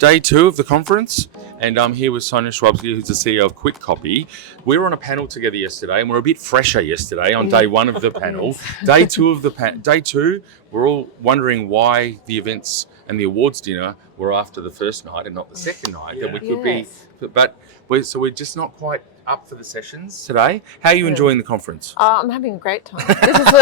day 2 of the conference, and I'm here with Sonia Schwabsky, who's the CEO of Kwik Kopy. We were on a panel together yesterday, and we're a bit fresher yesterday on day 1 of the panel. Day 2 of the day 2, we're all wondering why the events and the awards dinner were after the first night and not the second night. That we could be, but we're just not quite up for the sessions today. How are you enjoying the conference? I'm having a great time. This is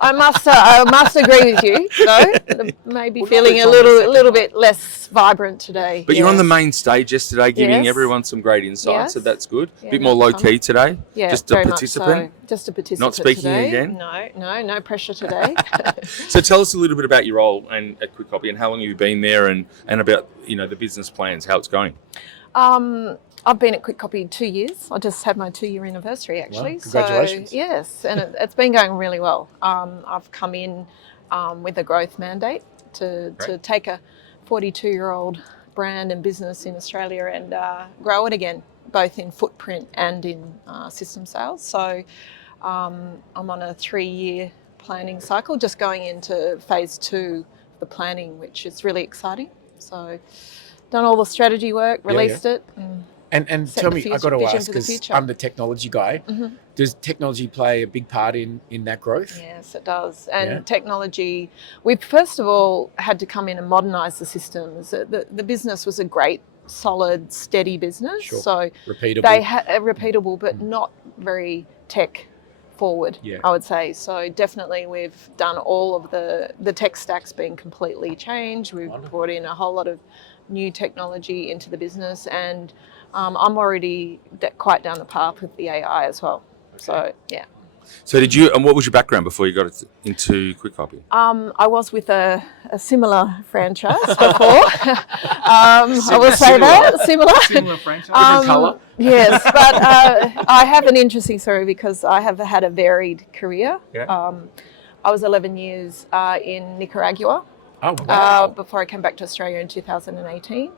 I must agree with you. So maybe feeling a little bit less vibrant today. But you're on the main stage yesterday, giving everyone some great insights, so that's good. A bit more low key today. Yeah, just a participant. So. Just a participant. Not speaking today. again. No pressure today. So tell us a little bit about your role and at Kwik Kopy and how long you've been there, and about the business plans, how it's going. I've been at Kwik Kopy 2 years. I just had my 2-year anniversary actually. Wow, congratulations. So, yes, and it's been going really well. I've come in with a growth mandate to take a 42-year-old brand and business in Australia and grow it again, both in footprint and in system sales. So I'm on a 3-year planning cycle, just going into phase 2 of the planning, which is really exciting. So done all the strategy work, released it. And tell me, I've got to ask, because I'm the technology guy, does technology play a big part in that growth? Yes, it does. And technology, we first of all had to come in and modernise the systems. The business was a great, solid, steady business. Sure. So repeatable. They had repeatable, but not very tech forward, I would say. So definitely we've done all of the tech stacks being completely changed. We've brought in a whole lot of new technology into the business, and I'm already quite down the path with the AI as well. Okay. So, yeah. So did you, and what was your background before you got into Kwik Kopy? I was with a similar franchise before. I will say that, similar franchise, different colour. Yes, but I have an interesting story because I have had a varied career. Yeah. I was 11 years in Nicaragua. Oh, wow. Before I came back to Australia in 2018.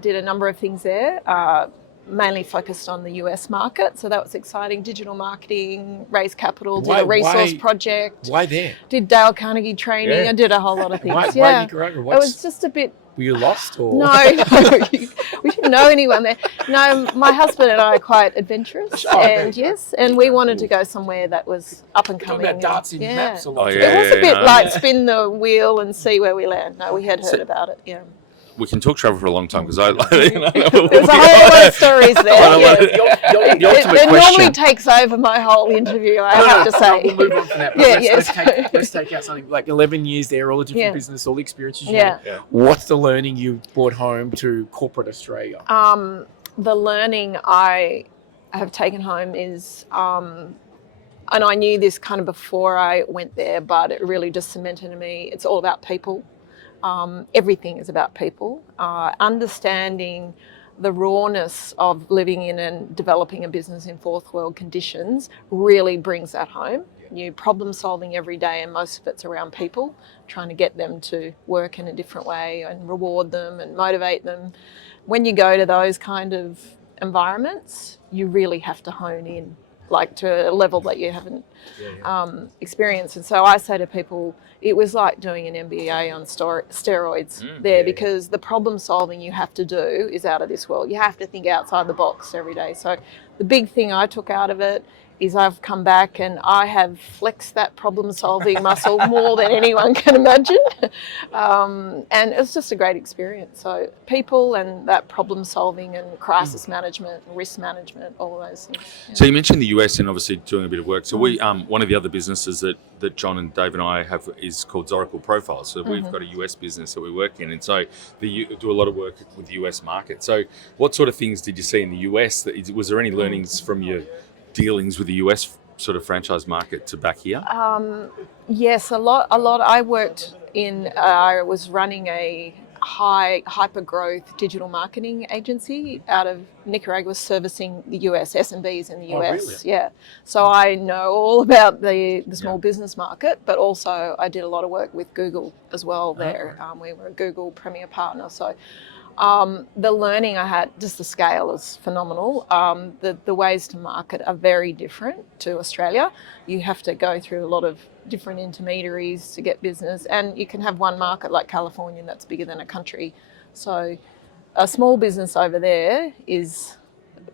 Did a number of things there, mainly focused on the US market. So that was exciting. Digital marketing, raised capital, did a resource project. Why there? Did Dale Carnegie training. I did a whole lot of things. Why Nicaragua? It was just a bit... Were you lost? Or? No, we didn't know anyone there. No, my husband and I are quite adventurous, and we wanted to go somewhere that was up and coming. About darts in maps a lot. It was a bit like spin the wheel and see where we land. No, we had heard about it, We can talk travel for a long time because I... There's a whole lot of stories there. The ultimate it question. normally takes over my whole interview, I have to say. We'll move on from that. Let's take out something like 11 years there, all the different business, all the experiences you had. What's the learning you brought home to corporate Australia? The learning I have taken home is, and I knew this kind of before I went there, but it really just cemented in me, it's all about people. Everything is about people. Understanding the rawness of living in and developing a business in fourth world conditions really brings that home. You're problem solving every day, and most of it's around people, trying to get them to work in a different way and reward them and motivate them. When you go to those kind of environments, you really have to hone in, like to a level that you haven't experienced. And so I say to people, it was like doing an MBA on steroids because the problem solving you have to do is out of this world. You have to think outside the box every day. So the big thing I took out of it is I've come back and I have flexed that problem solving muscle more than anyone can imagine. And it's just a great experience. So people and that problem solving and crisis management and risk management, all of those things. So you mentioned the US and obviously doing a bit of work. So we, one of the other businesses that John and Dave and I have is called Zoracle Profiles. So we've got a US business that we work in, and so we do a lot of work with the US market. So what sort of things did you see in the US? Was there any learnings from your dealings with the US sort of franchise market to back here? Yes, a lot. I worked in, I was running a hyper growth digital marketing agency out of Nicaragua, servicing the US, SMBs in the US. Really? Yeah. So I know all about the small business market, but also I did a lot of work with Google as well there. We were a Google Premier Partner. So the learning I had, just the scale is phenomenal. The ways to market are very different to Australia. You have to go through a lot of different intermediaries to get business, and you can have one market like California that's bigger than a country So a small business over there is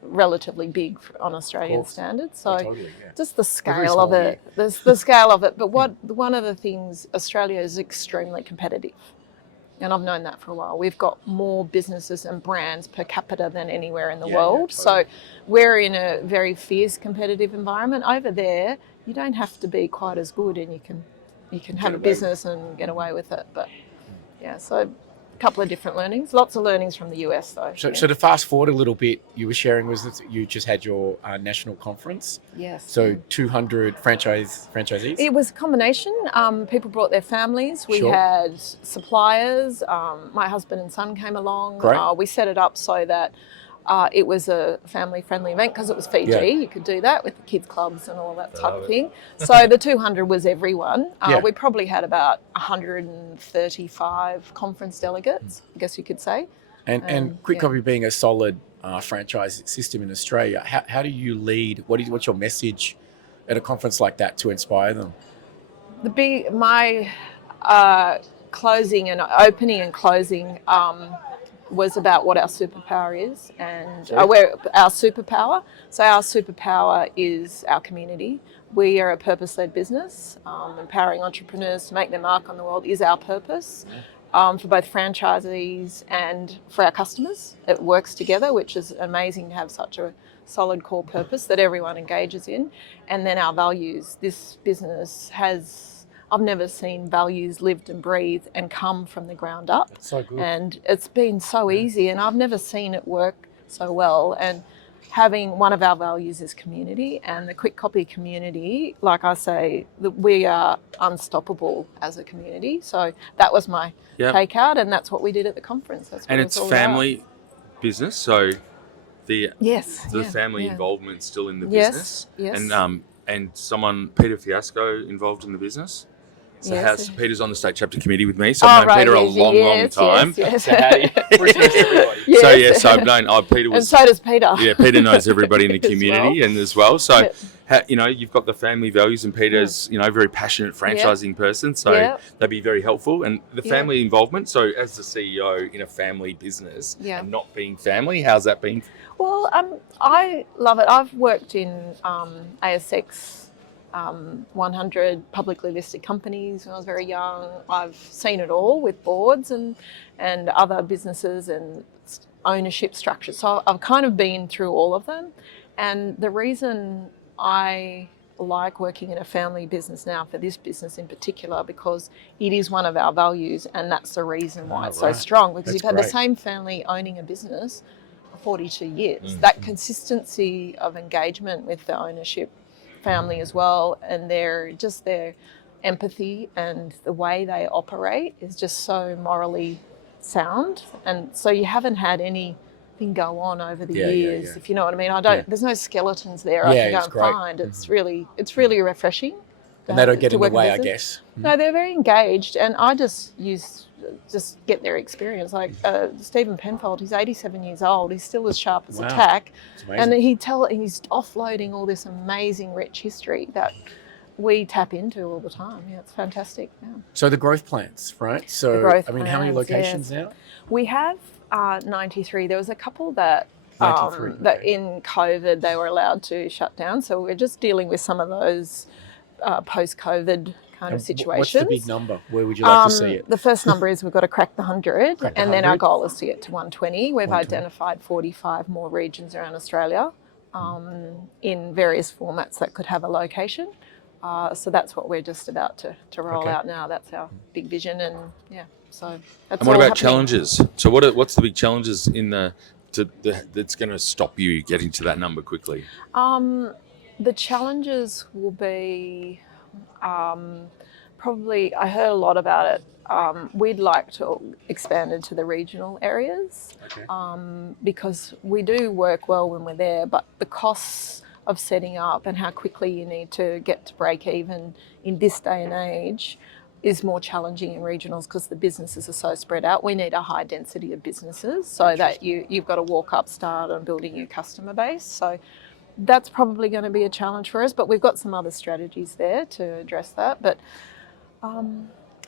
relatively big on Australian standards. So totally, yeah. just the We're very scale of small it, the scale of it. But one of the things, Australia is extremely competitive. And I've known that for a while. We've got more businesses and brands per capita than anywhere in the world. Totally. So we're in a very fierce competitive environment. Over there, you don't have to be quite as good, and you can have a business and get away with it. But yeah, so a couple of different learnings. Lots of learnings from the US though. So to fast forward a little bit, you were sharing was that you just had your national conference. Yes. So 200 franchisees? It was a combination. People brought their families. We had suppliers. My husband and son came along. Great. We set it up so that it was a family-friendly event because it was Fiji. Yeah. You could do that with the kids clubs and all that type of thing. So the 200 was everyone. We probably had about 135 conference delegates, I guess you could say. And Kwik Kopy being a solid franchise system in Australia, how do you lead? What's your message at a conference like that to inspire them? My closing and opening and closing was about what our superpower is, and our superpower. So our superpower is our community. We are a purpose-led business. Empowering entrepreneurs to make their mark on the world is our purpose. For both franchisees and for our customers. It works together, which is amazing to have such a solid core purpose that everyone engages in. And then our values. This business I've never seen values lived and breathed and come from the ground up. That's so good. And it's been so easy, and I've never seen it work so well. And having one of our values is community, and the Kwik Kopy community, like I say, we are unstoppable as a community. So that was my takeout, and that's what we did at the conference. That's what and it's family business, so the family involvement still in the business. Yes. And someone, Peter Fiasco, involved in the business. So Peter's on the state chapter committee with me, so I've known Peter a long time. Yes. So I've known Peter was, and so does Peter. Yeah, Peter knows everybody in the community as well. So you've got the family values, and Peter's a very passionate franchising person, so that'd be very helpful. And the family involvement. So as the CEO in a family business and not being family, how's that been? Well, I love it. I've worked in ASX 100 publicly listed companies when I was very young. I've seen it all with boards and other businesses and ownership structures. So I've kind of been through all of them. And the reason I like working in a family business now, for this business in particular, because it is one of our values, and that's the reason why it's so strong, because you've had the same family owning a business for 42 years. That consistency of engagement with the ownership family as well, and their empathy and the way they operate is just so morally sound. And so you haven't had anything go on over the years, if you know what I mean. There's no skeletons there I can go and find. It's really refreshing. And they don't get in the way, I guess. No, they're very engaged, and I just get their experience. Like Stephen Penfold, he's 87 years old. He's still as sharp as a tack, and he's offloading all this amazing, rich history that we tap into all the time. Yeah, it's fantastic. Yeah. So the growth plans, right? So how many locations now? We have 93. There was a couple that 93, that in COVID they were allowed to shut down. So we're just dealing with some of those post-COVID kind of situations. What's the big number? Where would you like to see it? The first number is we've got to crack the 100, and then our goal is to get to 120. We've identified 45 more regions around Australia in various formats that could have a location. So that's what we're just about to roll out now. That's our big vision, and so that's. And what about challenges? So what's the big challenges that's going to stop you getting to that number quickly? The challenges will be probably, I heard a lot about it. We'd like to expand into the regional areas because we do work well when we're there, but the costs of setting up and how quickly you need to get to break even in this day and age is more challenging in regionals because the businesses are so spread out. We need a high density of businesses so that you've got to walk up, start on building your customer base. So that's probably going to be a challenge for us, but we've got some other strategies there to address that. But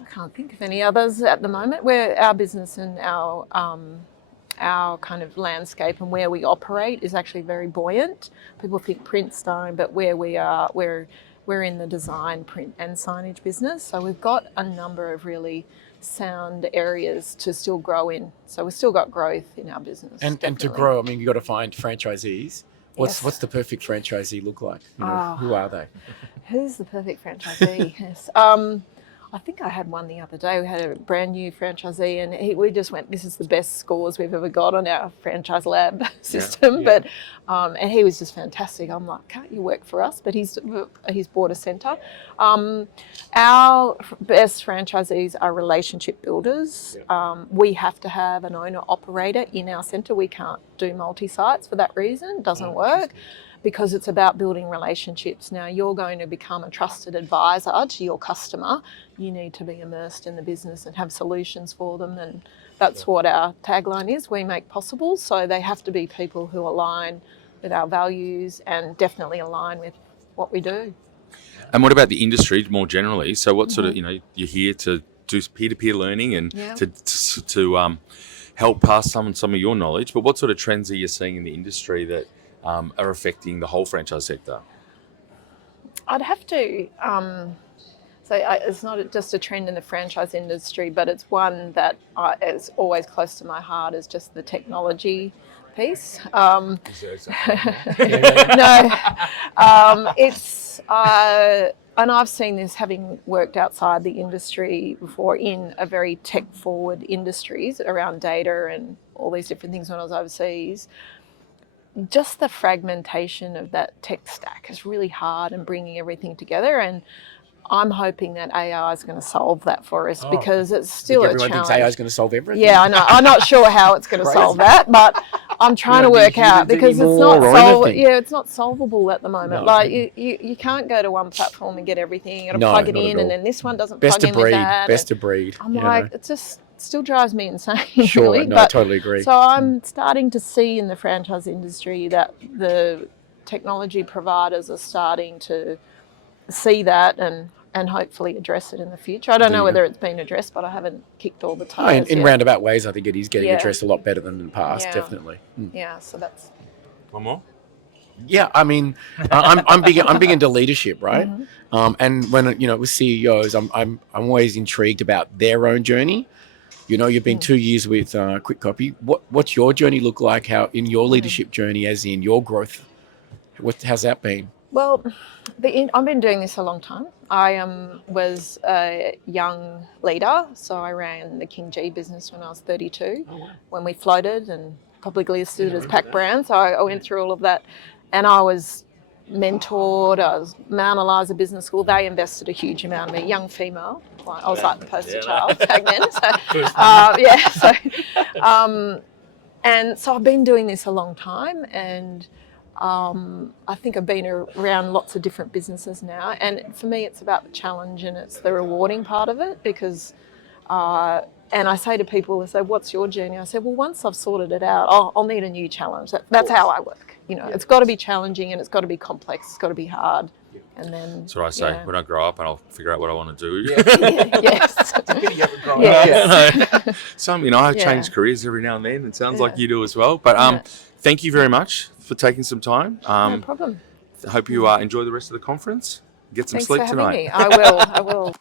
I can't think of any others at the moment. Where our business and our kind of landscape and where we operate is actually very buoyant. People think print stone, but where we are, we're in the design, print and signage business. So we've got a number of really sound areas to still grow in. So we've still got growth in our business. And to grow, I mean, you've got to find franchisees. What's the perfect franchisee look like? Who are they? Who's the perfect franchisee? Yes. I think I had one the other day. We had a brand new franchisee, and we just went, this is the best scores we've ever got on our franchise lab system. Yeah. But and he was just fantastic. I'm like, can't you work for us? But he's bought a centre. Our best franchisees are relationship builders. We have to have an owner operator in our centre. We can't do multi-sites for that reason. It doesn't work. Because it's about building relationships. Now, you're going to become a trusted advisor to your customer. You need to be immersed in the business and have solutions for them. And that's what our tagline is, we make possible. So they have to be people who align with our values and definitely align with what we do. And what about the industry more generally? So what sort of, you're here to do peer-to-peer learning and to help pass some of your knowledge. But what sort of trends are you seeing in the industry that are affecting the whole franchise sector? I'd have to it's not just a trend in the franchise industry, but it's one that is always close to my heart, is just the technology piece. No, it's and I've seen this, having worked outside the industry before in a very tech-forward industries around data and all these different things when I was overseas. Just the fragmentation of that tech stack is really hard, and bringing everything together. And I'm hoping that AI is going to solve that for us, because it's still a challenge. Everyone thinks AI is going to solve everything. Yeah, I know. I'm not sure how it's going to solve that, but I'm trying to work out, because it's not solvable at the moment. No. Like you can't go to one platform and get everything. You got to plug it in, and then this one doesn't best plug in with that. Best of breed. I'm like, it just still drives me insane. Sure, really. no, I totally agree. So I'm starting to see in the franchise industry that the technology providers are starting to see that and hopefully address it in the future. I don't know whether it's been addressed, but I haven't kicked all the tires. In roundabout ways, I think it is getting addressed a lot better than in the past, definitely. Yeah, so that's... One more? Yeah, I mean, I'm big into leadership, right? And when with CEOs, I'm always intrigued about their own journey. You've been 2 years with Kwik Kopy. What's your journey look like? How in your leadership journey, as in your growth, how's that been? Well, I've been doing this a long time. I was a young leader, so I ran the King G business when I was 32, when we floated and publicly listed as Pac Brand. So I went through all of that, and I was mentored. I was Mount Eliza Business School. They invested a huge amount in me, young female. I was like the poster child back then. So, and so I've been doing this a long time, and I think I've been around lots of different businesses now. And for me, it's about the challenge and it's the rewarding part of it, because and I say to people, they say, what's your journey? I say, well, once I've sorted it out, I'll need a new challenge. That's how I work. It's got to be challenging, and it's got to be complex. It's got to be hard. And then that's what I say. When I grow up, and I'll figure out what I want to do. Yes. Some, I change careers every now and then. It sounds like you do as well. But thank you very much for taking some time. No problem. I hope you enjoy the rest of the conference. Get some sleep tonight. Thanks for having me. I will.